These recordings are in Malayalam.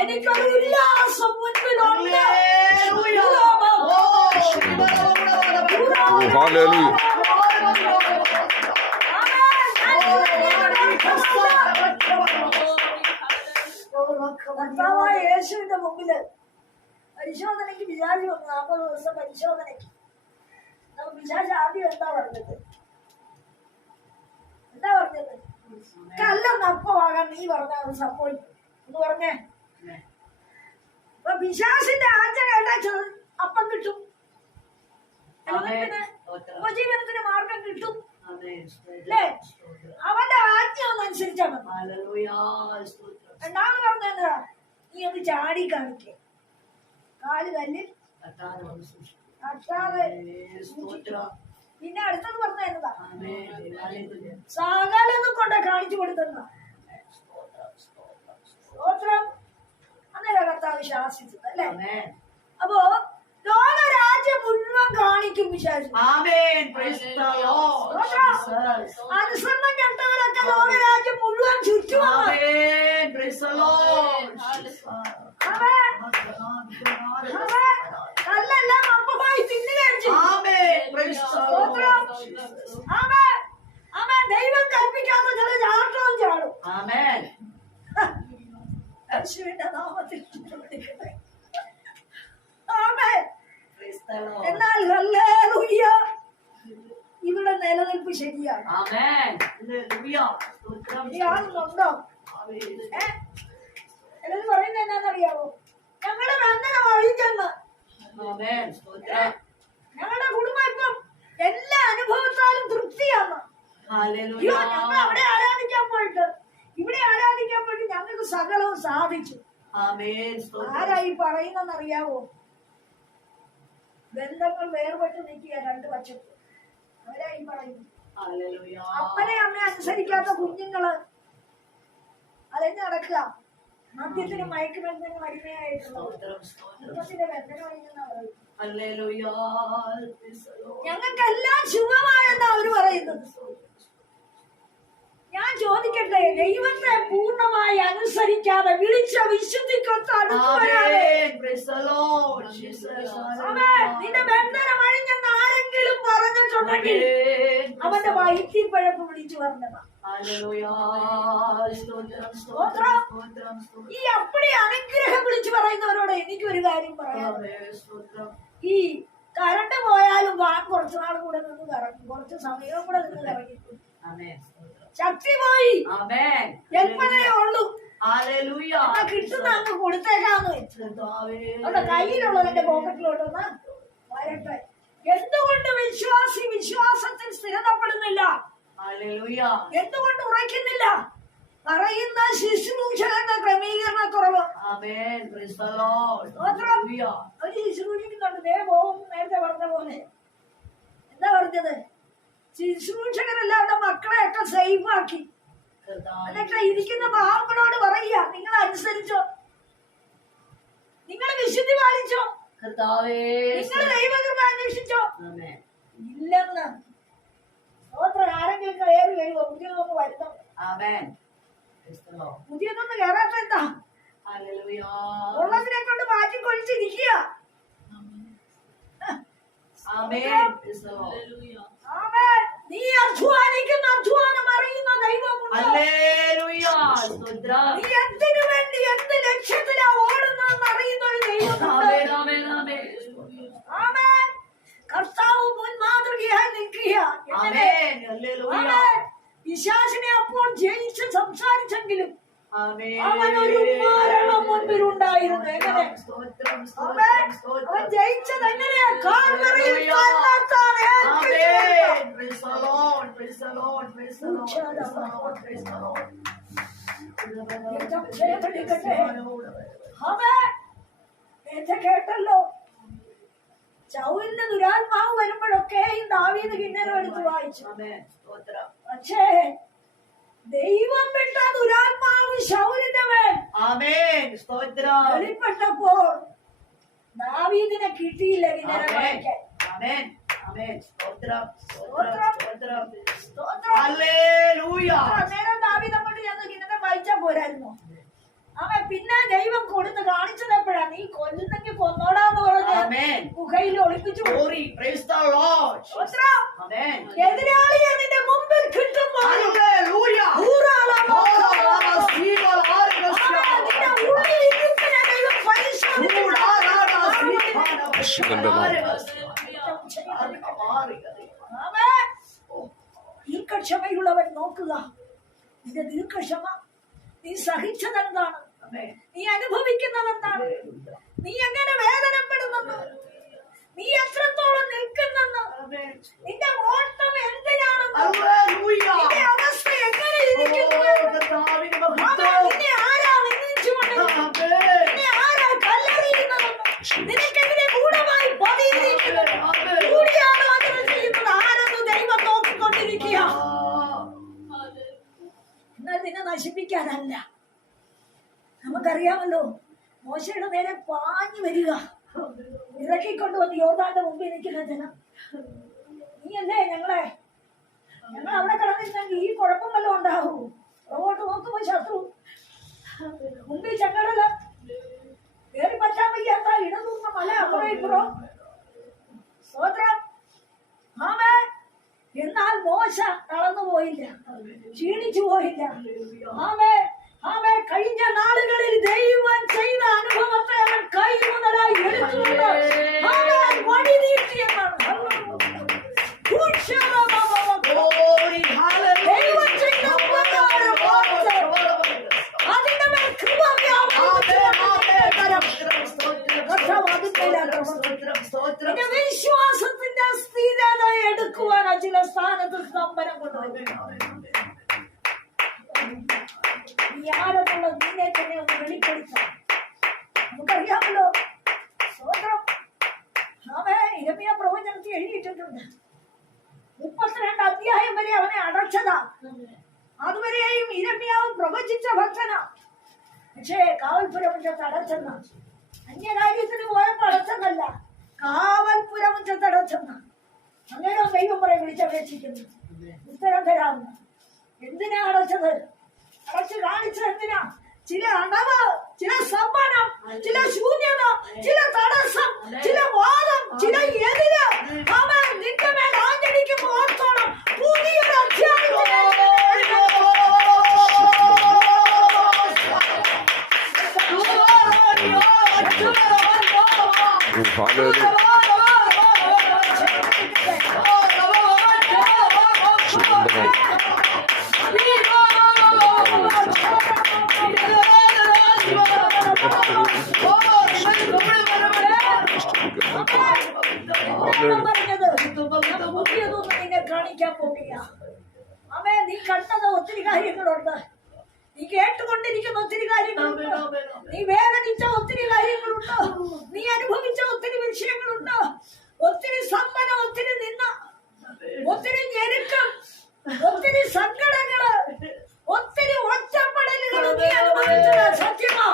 എനിക്കൊരു ഉല്ലാസം മുൻപിലുണ്ട്. കർത്താവായ യേശുവിന്റെ മുമ്പിൽ പരിശോധനയ്ക്ക് വിചാരി വന്നു. നാൽപ്പത് ദിവസം പരിശോധനയ്ക്ക്. നമുക്ക് വിചാരിച്ച ആദ്യം എന്താ പറഞ്ഞത്? എന്താ പറഞ്ഞത്? കല്ലെന്ന് അപ്പമാകാൻ നീ പറഞ്ഞ അത് സംഭവിക്കും എന്ന് പറഞ്ഞേ. അപ്പൊ പിശാസിന്റെ ആജ്ഞ കേട്ടാച്ചത് അപ്പം കിട്ടും. ഉപജീവനത്തിന് മാർഗം കിട്ടും. അല്ലേ? അവന്റെ ആജ്ഞ ഒന്ന് അനുസരിച്ചാ പറഞ്ഞത്? നീ ഒന്ന് ചാടി കാണിക്കേ. കാൽ കല്ലിൽ പിന്നെ അടുത്തത് പറഞ്ഞ എന്നതാ സകലതും കൊണ്ട് കാണിച്ചു കൊടുക്കുന്ന സ്തോത്രം അന്നേരം അല്ലെ? അപ്പോ അപ്പോ ലോകരാജ്യം മുഴുവൻ കാണിക്കും വിശാസം അനുസരണം Praise ലോക രാജ്യം മുഴുവൻ ചുറ്റുമാണ്. കല്ലെല്ലാം അപ്പമായി തിന്നു കഴിച്ചു ദൈവം കൽപ്പിക്കാത്ത ചില ചാട്ടവും ചാടും. Amen. യേശുവിന്റെ നാമത്തിൽ. എന്നാൽ ഹല്ലേലൂയ ഇവിടെ നിലനിൽപ്പ് ശരിയാണ്. ഏ എല്ലാവരും പറയുന്നത് എന്നാന്നറിയാവോ ഞങ്ങളുടെ Amen. സ്തോത്രം. ഞങ്ങളുടെ കുടുംബം ഇപ്പം എല്ലാ അനുഭവത്താലും തൃപ്തിയാണ് ഞങ്ങൾ അവിടെ. ആരാധിക്കാൻ പോയിട്ട് ഇവിടെ ആരാധിക്കാൻ വേണ്ടി ഞങ്ങൾക്ക് സകലവും സാധിച്ചു. ആരായി പറയുന്നെന്നറിയാവോ ബന്ധങ്ങൾ വേർപെട്ട് നിൽക്കുക രണ്ട് പക്ഷത്ത് അവരായി പറയുന്നു. അപ്പനെ അമ്മയെ അനുസരിക്കാത്ത കുഞ്ഞുങ്ങൾ. അതെന്നെ നടക്കുക? മദ്യത്തിന് മയക്കുമരുന്നിന് അടിമയായിട്ടുള്ള ഞങ്ങൾക്കെല്ലാം ശുഭമായെന്നാ അവർ പറയുന്നത്. ഞാൻ ചോദിക്കട്ടെ ദൈവത്തെ പൂർണമായി അനുസരിക്കാതെ വിളിച്ച വിശുദ്ധിക്കൊത്ത് അടുത്ത് വരാതെ Amen. Praise the Lord. Jesus. അവൻ നിന്റെ ബന്ധനം അഴിഞ്ഞെന്ന് ആരെങ്കിലും പറഞ്ഞിട്ടുണ്ടെങ്കിൽ. അവന്റെ വയറ്റിൽ പഴപ്പ് വിളിച്ചു പറഞ്ഞതാ. ഈ അപ്പടി അനുഗ്രഹം വിളിച്ചു പറയുന്നവരോട് എനിക്കൊരു കാര്യം പറയാം. ഈ കറണ്ട് പോയാലും വാ കുറച്ചു നാൾ കൂടെ നിന്ന് കറങ്ങും കുറച്ച് സമയവും കൂടെ നിന്ന് കറങ്ങി. ശക്തി പോയി. എൽപ്പനേ ഉള്ളൂ. കിട്ടുന്ന അങ്ങ് കൊടുത്തേക്കാന്ന് വെച്ചു. കയ്യിലുള്ളതിന്റെ പോക്കറ്റിലോട്ട് പോക്കറ്റിലോട്ടൊന്ന് വരട്ടെ. എന്തുകൊണ്ട് വിശ്വാസി വിശ്വാസത്തിൽ സ്ഥിരതപ്പെടുന്നില്ല. എന്തുകൊണ്ട് ഉറയ്ക്കുന്നില്ല? പറയുന്ന ശുശ്രൂഷകന്റെ ക്രമീകരണ കുറവ്. Hallelujah. അവർ ശുശ്രൂഷിക്കുന്നുണ്ട്. ദേ പോകും നേരത്തെ പറഞ്ഞ പോലെ. എന്താ പറഞ്ഞത്? ശുശ്രൂഷകരെല്ലാം അവിടെ മക്കളെയൊക്കെ സേഫ് ആക്കി. കർത്താവേ. എന്നിട്ട് ഇരിക്കുന്ന പാവങ്ങളോട് പറയുക. നിങ്ങൾ അനുസരിച്ചോ. നിങ്ങൾ വിശുദ്ധി പാലിച്ചോ. നിങ്ങൾ ദൈവകൃപ അന്വേഷിച്ചോ. ഇല്ലെന്ന്. ആരെങ്കിലും കയറി വരുമോ പുതിയതൊന്ന് Lord. പുതിയതൊന്ന് കയറാത്ത എന്താ. ഉള്ളതിനെ കൊണ്ട് മാറ്റി കൊഴിച്ചിരിക്കുക നീ അധ്വാനിക്കുന്ന അധ്വാനം അറിയുന്ന ദൈവമുണ്ട്. നീ എന്തിനു വേണ്ടി എന്ത് ലക്ഷ്യത്തിലാ ഓടുന്നതെന്ന് അറിയുന്ന ഒരു ദൈവമുണ്ട്. കർത്താവ് മുൻ മാതൃകയായി നിൽക്കുക എങ്ങനെ? പിശാചിനെ അപ്പോൾ ജയിച്ച് സംസാരിച്ചെങ്കിലും. അവനൊരു മരണം മുൻപിലുണ്ടായിരുന്നു എങ്ങനെ ആമേൻ. അവൻ. ജയിച്ചത് എങ്ങനെയാ കാൽവറിയിൽ Hallelujah. തന്നെത്താൻ ഏൽപ്പിച്ചുകൊണ്ട്. Amen. Praise the Lord. Praise the Lord. Praise the Lord. Praise the Lord. Praise the Lord. നേരത്തെ കേട്ടല്ലോ ചൗവിന്റെ ദുരാത്മാവ് വരുമ്പോഴൊക്കെയും ദാവീദ് കിന്നരം എടുത്ത് വായിച്ചു. പക്ഷേ ദൈവം വിട്ട ദുരാത്മാവ് ശൗലിന്റെ മേൽ. വെളിപ്പെട്ടപ്പോൾ ദാവീദിനെ കിട്ടിയില്ല കിന്നരം. വായിക്കാൻ. സ്തോത്രം. സ്തോത്രം. സ്തോത്രം. അന്നേരം ദാവീദ് അങ്ങോട്ട് ചെന്ന് കിന്നരം വായിച്ചാ പോരായിരുന്നു അവൻ പിന്നെ ദൈവം കൊടുത്ത് കാണിച്ചത് എപ്പോഴാ നീ കൊല്ലുന്നെങ്കിൽ കൊന്നോടാന്ന് പറഞ്ഞ്. ഗുഹയിൽ ഒളിപ്പിച്ചു. എതിരാളിയെ നിന്റെ മുമ്പിൽ കിട്ടുമ്പോൾ Hallelujah. ഊറാളമോ. Oh, Lord, see the Lord, bless അവൻ you. നിന്റെ ഉള്ളിൽ ഇരിപ്പിനെ ദൈവം പരിശോധിക്കും. Lord, Lord, Lord, see the Lord. യേശുവിന്റെ നാമം. അവൻ നോക്കുക നിന്റെ ദീർഘക്ഷമ നീ സഹിച്ചതെന്താണ്? എന്താണ് നീ അനുഭവിക്കുന്നത് എന്താണ് നീ എങ്ങനെ വേദനപ്പെടുന്നു നീ എത്രത്തോളം നിൽക്കുന്നെന്ന്. നിന്റെ ഓട്ടം എന്തിനാണെന്ന്. നിന്റെ അവസ്ഥ എങ്ങനെ ഇരിക്കുന്നു. നിന്നെ ആരാ Amen. നിന്നെ ആരാ കല്ലെറിയുന്നതെന്ന്? നിനക്കെതിരെ ഗൂഢമായി പതിയിരിക്കുന്നത് നിന്നെ നശിപ്പിക്കാനല്ല. നമുക്കറിയാമല്ലോ മോശയുടെ നേരെ പാഞ്ഞു വരിക. ഇറക്കിക്കൊണ്ട് വന്ന് യോദ്ധാന്റെ മുമ്പിൽ നിൽക്കുന്ന ജനം. നീയല്ലേ ഞങ്ങളെ? ഞങ്ങൾ അവിടെ കിടന്നിരുന്നെങ്കിൽ ഈ കുഴപ്പം വല്ലതും ഉണ്ടാകൂ റോബോട്ട് നോക്കുമ്പോ ശത്രു. മുമ്പിൽ ചങ്ങടല്ല കയറി പറ്റാൻ വയ്യാത്ത ഇടതൂർന്ന മല അപ്പുറം ഇപ്പുറം. എന്നാൽ മോശ തളർന്നു പോയില്ല ക്ഷീണിച്ചു പോയില്ല ആമേ ആമേ കഴിഞ്ഞ നാളുകളിൽ ദൈവം ചെയ്ത അനുഭവത്തെ അവൻ കൈ മുതലായി എടുത്തുകൊണ്ട് ആമേ വഴി നീട്ടിയെന്നാണ് Glory. Hallelujah. ദൈവം ചെയ്ത ഉപകാരം ഓർത്ത് അതിന്റെ മേൽ കൃപ വ്യാപരിപ്പിച്ചു കർത്താവ് അതിന്റെ നിന്റെ വിശ്വാസത്തിന്റെ സ്ഥിരത എടുക്കുവാൻ ആ ചില സ്ഥാനത്ത് സ്തംഭനം കൊണ്ടുവരും നീ ആരെന്നുള്ളത് നിന്നെ തന്നെ ഒന്ന് വെളിപ്പെടുത്താം നമുക്കറിയാമല്ലോ സ്വതന്ത്രം അവൻ ഇരമിയ പ്രവചനത്തിൽ എഴുതിയിട്ടുണ്ട് മുപ്പത്തിരണ്ട് അധ്യായം വരെ അവനെ അടച്ചതാ അതുവരെയും ഇരമ്യാവ് പ്രവചിച്ച ഭക്തന പക്ഷേ കാവൽപുരമുറ്റത്ത് അടച്ചെന്ന അന്യരാജ്യത്തിന് ഉത്തരം തരാമെന്ന് എന്തിനാ അടച്ചത്? അടച്ച് കാണിച്ചത് എന്തിനാ? ചില അടവ് ചില സമ്മാനം ചില ശൂന്യത ചില തടസ്സം ചില വാദം ചില എതിര്. അവൻ നിന്റെ മേൽ ആഞ്ഞടിക്കുമ്പോൾ ഓർത്തോണം. പുതിയൊരു Oh, hallelujah. കണ്ടത് ഒത്തിരി കാര്യങ്ങളുണ്ട്. നീ കേട്ടുകൊണ്ടിരിക്കുന്ന ഒത്തിരി കാര്യങ്ങളുണ്ട്. നീ വേദനിച്ച ഒത്തിരി കാര്യങ്ങളുണ്ട്. നീ അനുഭവിച്ച ഒത്തിരി വിഷയങ്ങളുണ്ട്. ഒത്തിരി സമ്പന്ന ഒത്തിരി നിന്ന ഒത്തിരി ഞെരുക്കം ഒത്തിരി സങ്കടങ്ങൾ ഒത്തിരി ഒറ്റപ്പെടലുകൾ നീ അനുഭവിച്ചത് സത്യമാ?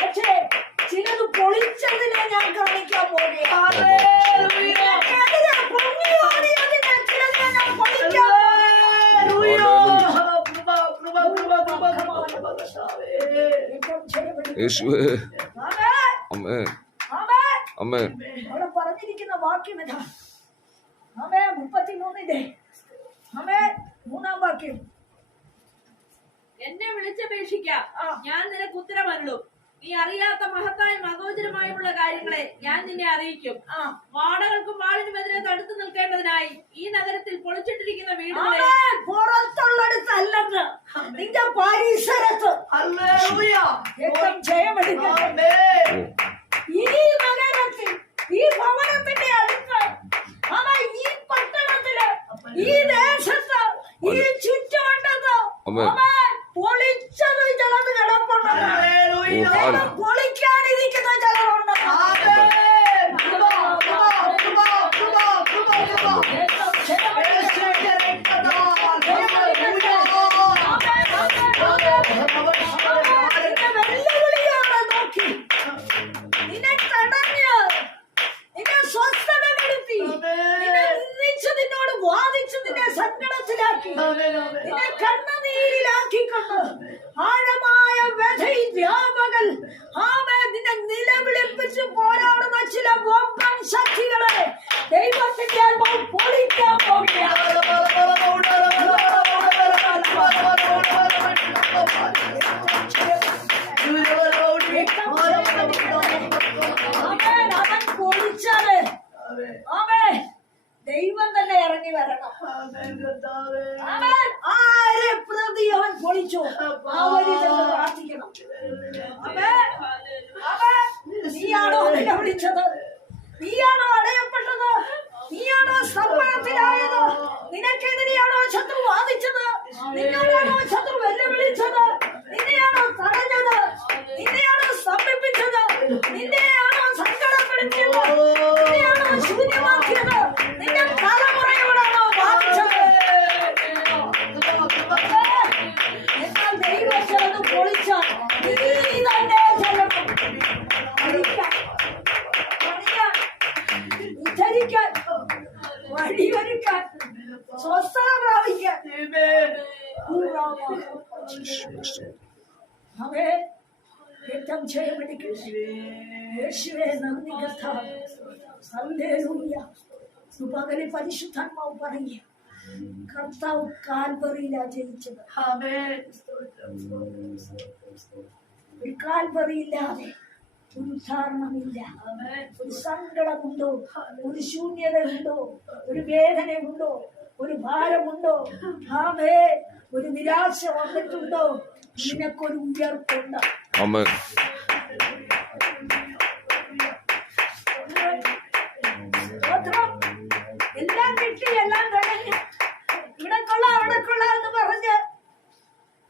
പക്ഷേ ചിലത് പൊളിച്ചതിനെ ഞാൻ കാണിക്കാൻ പോകുകയാണ് യേശുവേ ആമേൻ. അമ്മേ. ആമേൻ. അമ്മേ. അവിടെ പറഞ്ഞിരിക്കുന്ന വാക്യം ഇതാ. ആമേ മുപ്പത്തിമൂന്നിന്റെ. ആമേ മൂന്നാം വാക്യം. എന്നെ വിളിച്ചപേക്ഷിക്കാം. ഞാൻ നിനക്ക് ഉത്തരമരുളും. നീ അറിയാത്ത മഹത്തായ മകോചരമായുള്ള കാര്യങ്ങളെ ഞാൻ നിന്നെ അറിയിക്കും. ആ. വാടകൾക്കും വാളിനുമെതിരെ തടുത്തു നിൽക്കേണ്ടതിനായി ഈ നഗരത്തിൽ പൊളിച്ചിട്ടിരിക്കുന്ന വീടുകളെ. പുറത്തുള്ളടുത്തല്ലെന്ന് നിന്റെ പരിസരത്ത്. ജയമെടുക്കട്ടെ ഈ നഗരത്തിൽ ഈ ഭവനത്തിന്റെ അടുത്ത് അവ ഈ പട്ടണത്തിൽ ഈ ദേശത്ത് ഈ ചുറ്റുവട്ടത്ത് ആമേൻ. ആമേ നിന്നെ നിലവിളിപ്പിച്ച് പോരാടുന്ന ചില വമ്പൻ ശക്തികളെ ദൈവത്തിന്റെ ആത്മാവ് പൊളിക്കാൻ പോകുകയാണ് അവരിൽ നിന്ന് പ്രാർത്ഥിക്കണം. നീയാണോ നിലവിളിച്ചത് നീയാണോ അടയപ്പെട്ടത്? നീയാണോ സമ്മേളനത്തിലായത് നിനക്കെതിരെയാണോ ശത്രു വാദിച്ചത്? നിന്നോടാണോ ശത്രു വെല്ലുവിളിച്ചത്? സുപകരി പരിശുദ്ധാത്മാവ് പറയുക കർത്താവ് കാൽപറിയിലാ ജയിച്ചത് ഒരു കാൽപറിയില്ലാതെ ഒരു ഉദാഹരണമില്ല ഒരു സങ്കടമുണ്ടോ? ഒരു ശൂന്യതയുണ്ടോ? ഒരു വേദനയുണ്ടോ? ഒരു ഭാരമുണ്ടോ? ആമേ ഒരു നിരാശ വന്നിട്ടുണ്ടോ? നിനക്കൊരു ഉയർപ്പുണ്ട് ആമേൻ സ്തോത്രം. എല്ലാം കിട്ടി എല്ലാം കഴിഞ്ഞു ഇവിടെ കൊള്ളാം അവിടെ കൊള്ളാം എന്ന് പറഞ്ഞ്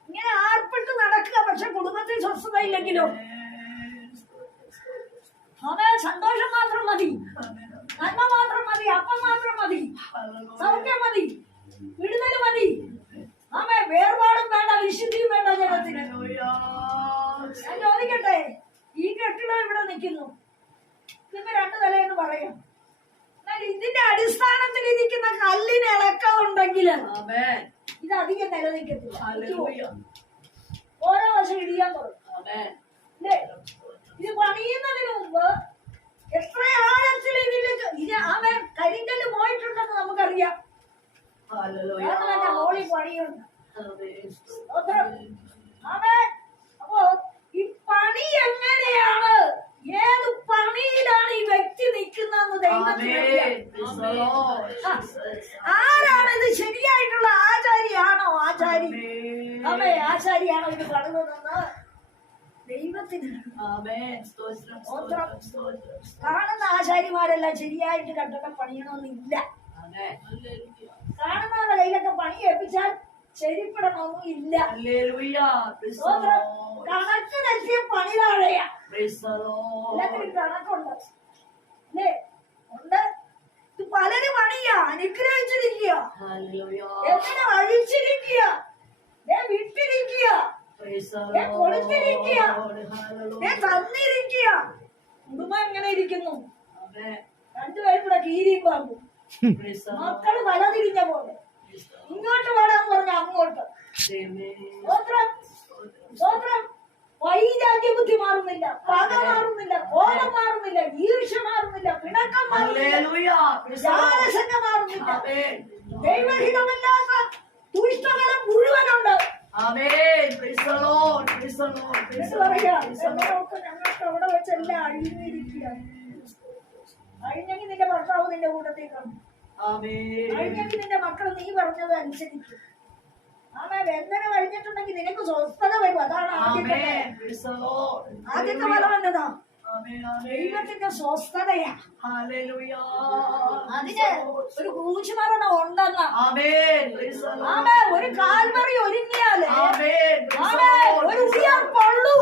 ഇങ്ങനെ ആർപ്പിട്ട് നടക്കുക പക്ഷെ കുടുംബത്തിൽ സ്വസ്ഥത ഇല്ലെങ്കിലോ? അവന് സന്തോഷം മാത്രം മതി. നന്മ മാത്രം മതി. അപ്പം മാത്രം മതി. സൗഖ്യം മതി. വിടുതൽ മതി. ആമേ വേർപാടും വേണ്ട വിശുദ്ധിയും വേണ്ട ജനത്തിന്. ഞാൻ ചോദിക്കട്ടെ ഈ കെട്ടിടം ഇവിടെ നിൽക്കുന്നു. ഇതിപ്പോ രണ്ടു നിലയെന്ന് പറയാം. എന്നാൽ ഇതിന്റെ അടിസ്ഥാനത്തിൽ ഇരിക്കുന്ന കല്ലിന് ഇളക്കം ഉണ്ടെങ്കിൽ ഇത് അധികം നിലനിൽക്കത്തില്ല? ഓരോ വശം ഇടിയാൻ തുടങ്ങും. ഇത് പണിയുന്നതിന് മുമ്പ് എത്ര ആഴത്തിൽ ഇതിൽ ഇത് അവൻ കരിങ്കല്ല് പോയിട്ടുണ്ടെന്ന് നമുക്കറിയാം. മോളിൽ പണിയുണ്ട്. അപ്പോ കാണുന്ന ആചാര്യമാരെല്ലാം ശരിയായിട്ട് കെട്ടിടം പണിയണമെന്നില്ല കാണുന്നവരുടെ കയ്യിലൊക്കെ പണി ഏൽപ്പിച്ചാൽ ശരിപ്പെടണമൊന്നും ഇല്ല സ്തോത്രം. കണക്ക് നൽകിയ പണി താഴെയാ എല്ലാത്തിനും കണക്കുണ്ട്. അല്ലേ? ഉണ്ട്. ഇത് പലരും പണിയാ. അനുഗ്രഹിച്ചിരിക്കുക. എങ്ങനെ അഴിച്ചിരിക്കുക ഞാൻ വിട്ടിരിക്കുക. ദേ കൊടുത്തിരിക്കുക ദേ തന്നിരിക്കുക. കുടുംബം എങ്ങനെ ഇരിക്കുന്നു. രണ്ടുപേരും കൂടെ കീരിയും പാമ്പും. മക്കൾ വലതിരിഞ്ഞ പോലെ. ഇങ്ങോട്ട് വേണമെന്ന് പറഞ്ഞ അങ്ങോട്ട്. സ്വത്രം സ്വത്രം വൈരാഗ്യ ബുദ്ധി മാറുന്നില്ല. പക മാറുന്നില്ല. കോലം മാറുന്നില്ല. ഈർഷ മാറുന്നില്ല. പിണക്കം മാറുന്നില്ല. മാറുന്നില്ല. ദൈവഹിതമല്ലാത്ത എന്നിട്ട് പറയാ. ഞങ്ങളൊക്കെ ഞങ്ങൾക്ക് അവിടെ വെച്ചെല്ലാം അഴിഞ്ഞിരിക്കുക. അഴിഞ്ഞെങ്കിൽ നിന്റെ ഭർത്താവ് നിന്റെ കൂട്ടത്തിൽ അഴിഞ്ഞെങ്കിൽ നിന്റെ മക്കൾ നീ പറഞ്ഞത് അനുസരിക്കും. ആമേ വേദന കഴിഞ്ഞിട്ടുണ്ടെങ്കിൽ നിനക്ക് സ്വസ്ഥത വരും. അതാണ് ആദ്യത്തെ. ആദ്യത്തെ ഫലം എന്നതാ? ദൈവത്തിന്റെ സ്വസ്ഥതയാ അതിന് ഒരു കൂച്ചുമരണം ഉണ്ടെന്ന് ആമേ ഒരു കാൽമറി ഒരുങ്ങിയാല് ആമേ ഒരു ഉയർപ്പുള്ളൂ